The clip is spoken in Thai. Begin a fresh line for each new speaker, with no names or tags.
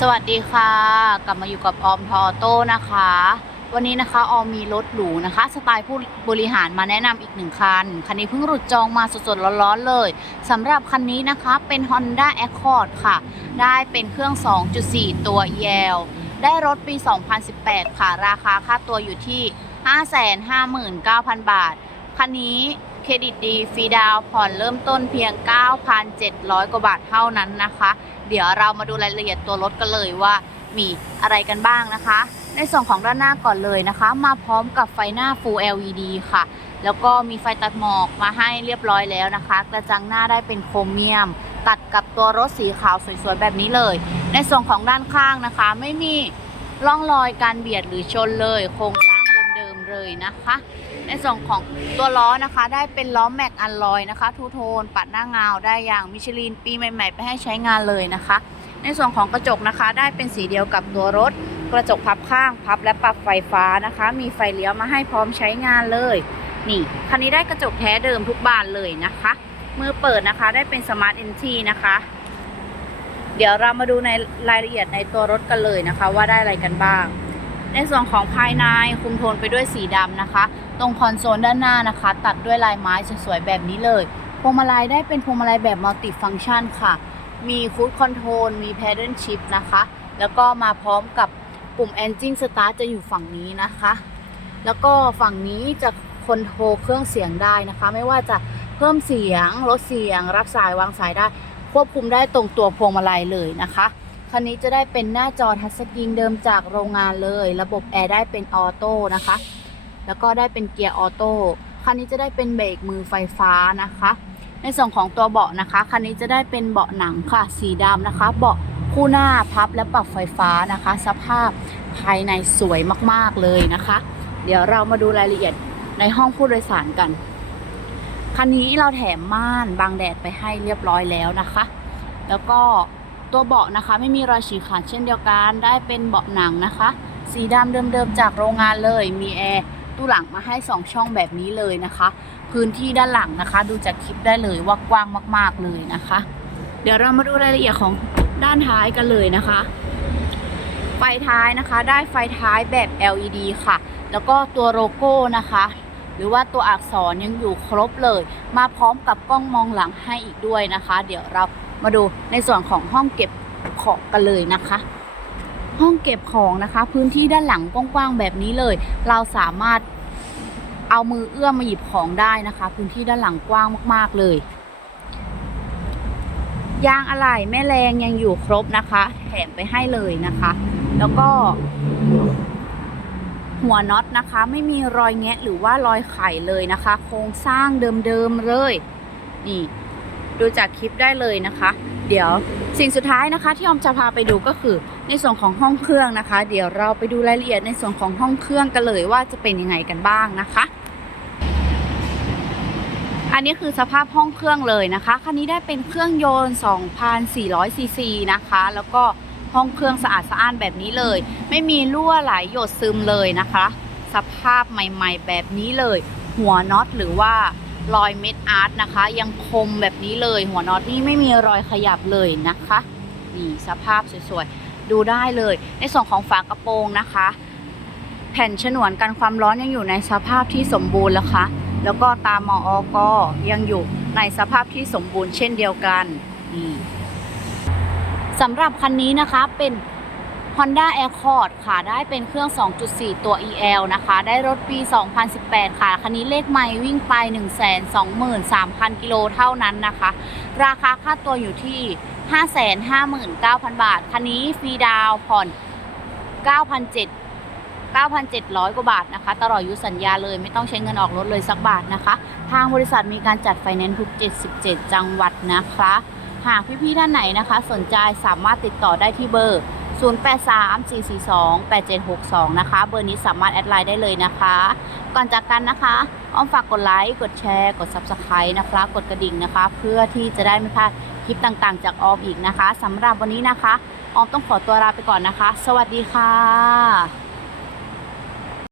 สวัสดีค่ะ กลับมาอยู่กับออมทอโต้นะคะ วันนี้นะคะออมมีรถหรูนะคะ สไตล์ผู้บริหารมาแนะนำอีกหนึ่งคัน คันนี้เพิ่งหลุดจองมาสดๆร้อนๆเลยสำหรับคันนี้นะคะเป็น Honda Accord ค่ะ ได้เป็นเครื่อง 2.4 ตัว EL ได้รถปี 2018 ค่ะ ราคาค่าตัวอยู่ที่ 559,000 บาท คันนี้ เครดิตดีฟรีดาวผ่อนเริ่มต้นเพียง 9,700 กว่าบาทเท่านั้นนะคะ เดี๋ยวเรามาดูรายละเอียดตัวรถกันเลยว่ามีอะไรกันบ้างนะคะ ในส่วนของด้านหน้าก่อนเลยนะคะ มาพร้อมกับไฟหน้า Full LED ค่ะ แล้วก็มีไฟตัดหมอกมาให้เรียบร้อยแล้วนะคะ กระจังหน้าได้เป็นโครเมียม ตัดกับตัวรถสีขาวสวยๆแบบนี้เลย ในส่วนของด้านข้างนะคะ ไม่มีร่องรอยการเบียดหรือชนเลย โครงสร้างเดิมๆเลยนะคะ ในส่วนของตัวล้อนะคะ ได้เป็นล้อแม็กอัลลอยนะคะ ทูโทน ปัดหน้าเงาได้อย่างมิชลินปีใหม่ ๆ ไปให้ใช้งานเลยนะคะ ในส่วนของกระจกนะคะ ได้เป็นสีเดียวกับตัวรถ กระจกพับข้างพับและปรับไฟฟ้านะคะ มีไฟเลี้ยวมาให้พร้อมใช้งานเลย นี่คันนี้ได้กระจกแท้เดิมทุกบานเลยนะคะมือเปิดนะคะได้เป็นสมาร์ทเอนทีนะคะ เดี๋ยวเรามาดูในรายละเอียดในตัวรถกันเลยนะคะ ว่าได้อะไรกันบ้าง ในส่วนของภายในคุมโทนไปด้วยสีดำนะคะ ตรงคอนโซลด้านหน้านะคะ ตัดด้วยลายไม้สวยๆแบบนี้เลยพวงมาลัยได้เป็นพวงมาลัยแบบมัลติฟัง c t ชันค่ะ มีคูดคอนโทรลมี p พด d ลชิพนะคะ แล้วก็มาพร้อมกับปุ่ม Engine Start จะอยู่ฝั่งนี้นะคะ แล้วก็ฝั่งนี้จะคอนโทรลเครื่องเสียงได้นะคะ ไม่ว่าจะเพิ่มเสียงลดเสียง รับสายวางสายได้ ควบคุมได้ตรงตัวพวงมาลัยเลยนะคะคันนี้จะได้เป็นหน้าจอทัชสกรีนเดิมจากโรงงานเลย ระบบแอร์ได้เป็นออโต้นะคะ แล้วก็ได้เป็นเกียร์ออโต้คันนี้จะได้เป็นเบรกมือไฟฟ้านะคะ ในส่วนของตัวเบาะนะคะคันนี้จะได้เป็นเบาะหนังค่ะสีดำนะคะ เบาะคู่หน้าพับและปรับไฟฟ้านะคะ สภาพภายในสวยมากๆเลยนะคะ เดี๋ยวเรามาดูรายละเอียดในห้องผู้โดยสารกันคันนี้เราแถมม่านบังแดดไปให้เรียบร้อยแล้วนะคะ แล้วก็ตัวเบาะนะคะ ไม่มีรอยฉีกขาดเช่นเดียวกัน ได้เป็นเบาะหนังนะคะ สีดำเดิมๆจากโรงงานเลย มีแอร์ ตู้หลังมาให้ 2 ช่องแบบนี้เลยนะคะ พื้นที่ด้านหลังนะคะ ดูจากคลิปได้เลยว่ากว้างมาก ๆเลยนะคะ เดี๋ยวเรามาดูรายละเอียดของด้านท้ายกันเลยนะคะ ไฟท้ายนะคะ ได้ไฟท้ายแบบ LED ค่ะ แล้วก็ตัวโลโก้นะคะหรือว่าตัวอักษรยังอยู่ครบเลย มาพร้อมกับกล้องมองหลังให้อีกด้วยนะคะ เดี๋ยวเรามาดูในส่วนของห้องเก็บของกันเลยนะคะ ห้องเก็บของนะคะ พื้นที่ด้านหลังกว้างๆแบบนี้เลย เราสามารถเอามือเอื้อมมาหยิบของได้นะคะ พื้นที่ด้านหลังกว้างมาก ๆเลย ยางอะไหล่แม่แรงยังอยู่ครบนะคะ แถมไปให้เลยนะคะ แล้วก็ หัวน็อตนะคะ ไม่มีรอยแงะหรือว่ารอยไขเลยนะคะ โครงสร้างเดิมๆเลย นี่ ดูจากคลิปได้เลยนะคะ เดี๋ยวสิ่งสุดท้ายนะคะ ที่ออมจะพาไปดูก็คือ ในส่วนของห้องเครื่องนะคะ เดี๋ยวเราไปดูรายละเอียดในส่วนของห้องเครื่องกันเลยว่าจะเป็นยังไงกันบ้างนะคะ อันนี้คือสภาพห้องเครื่องเลยนะคะคันนี้ได้เป็นเครื่องยนต์2,400ซีซีนะคะ แล้วก็ห้องเครื่องสะอาดสะอ้านแบบนี้เลย ไม่มีรั่วไหลหยดซึมเลยนะคะ สภาพใหม่ ๆ แบบนี้เลย หัวน็อตหรือว่ารอยเม็ดอาร์ตนะคะ ยังคมแบบนี้เลย หัวน็อตนี่ไม่มีรอยขยับเลยนะคะนี่สภาพสวยๆ ดูได้เลย ในส่วนของฝากระโปรงนะคะ แผ่นฉนวนกันความร้อนยังอยู่ในสภาพที่สมบูรณ์แล้วคะแล้วก็ตามมอก็ยังอยู่ในสภาพที่สมบูรณ์เช่นเดียวกันนี่สำหรับคันนี้นะคะเป็น Honda Accord ค่ะ ได้เป็นเครื่อง 2.4 ตัว EL นะคะ ได้รถปี 2018 ค่ะ คันนี้เลขไม่วิ่งไป 123,000 กิโลเท่านั้นนะคะ ราคาค่าตัวอยู่ที่ 559,000 บาท คันนี้ฟรีดาวผ่อน 9,700 9,700 กว่าบาทนะคะ ตลอดอายุสัญญาเลยไม่ต้องใช้เงินออกรถเลยสักบาทนะคะ ทางบริษัทมีการจัดไฟแนนซ์ทุก 77 จังหวัดนะคะ หากพี่ๆท่านไหนนะคะ สนใจสามารถติดต่อได้ที่เบอร์ 0834428762 นะคะ เบอร์นี้สามารถแอดไลน์ได้เลยนะคะ ก่อนจากกันนะคะ อ้อมฝากกดไลค์ กดแชร์ กด Subscribe นะคะ กดกระดิ่งนะคะ เพื่อที่จะได้ไม่พลาด คลิปต่างๆ จากออมอีกนะคะสำหรับวันนี้นะคะ ออมต้องขอตัวลาไปก่อนนะคะ สวัสดีค่ะ